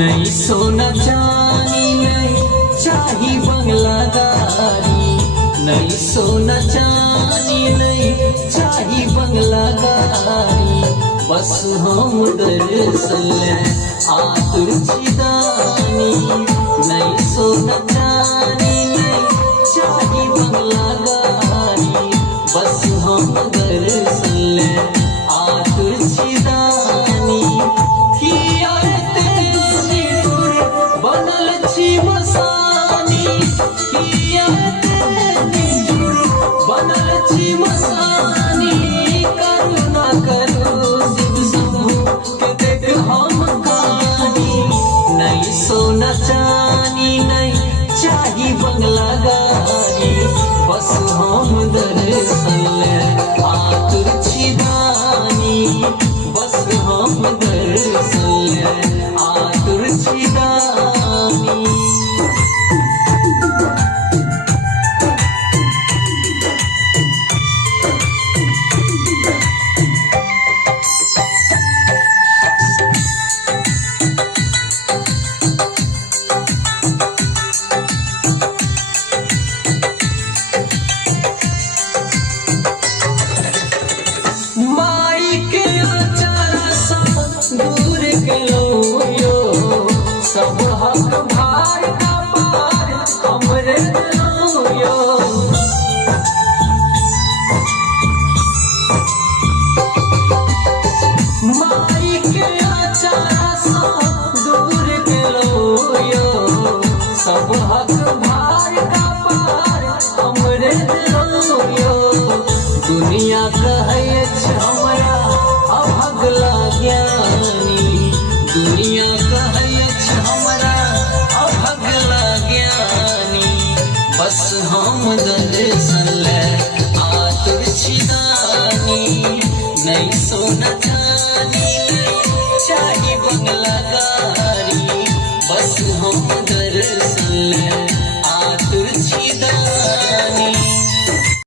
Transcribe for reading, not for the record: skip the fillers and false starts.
नहीं सोना चांदी नहीं चाही बंगला गाड़ी, नहीं सोना चांदी नहीं चाही बंगला गाड़ी, बस हम दरअसल आतुर चिदानी। नहीं सोना चांदी नहीं चाही बंगला गाड़ी, बस हम दरअसल आतुर चिदानी। बनल छी मसानी बनल छी मसानी, करुणा करो शिव शंभु के देख हम कहानी। नहीं सोना चांदी नहीं चाही बंगला गाड़ी, बस हम दरअसल आतुर छिदानी, बस हम दरअसल आतुर छिदानी। माई के अचारा सब दूर गेलो यो, सब हक भार का पार हमरे दिलो यो। माई के अचारा सब दूर गेलो यो, सब हक भार का पार हमरे दिलो यो। दुनिया कहै हमरा अभगला ज्ञानी, दुनिया कहै हमरा अभगला ज्ञानी, बस हम दरअसल आतुर छिदानी। नहीं सोना चांदी नहीं चाही बंगला गाड़ी, बस हम दरअसल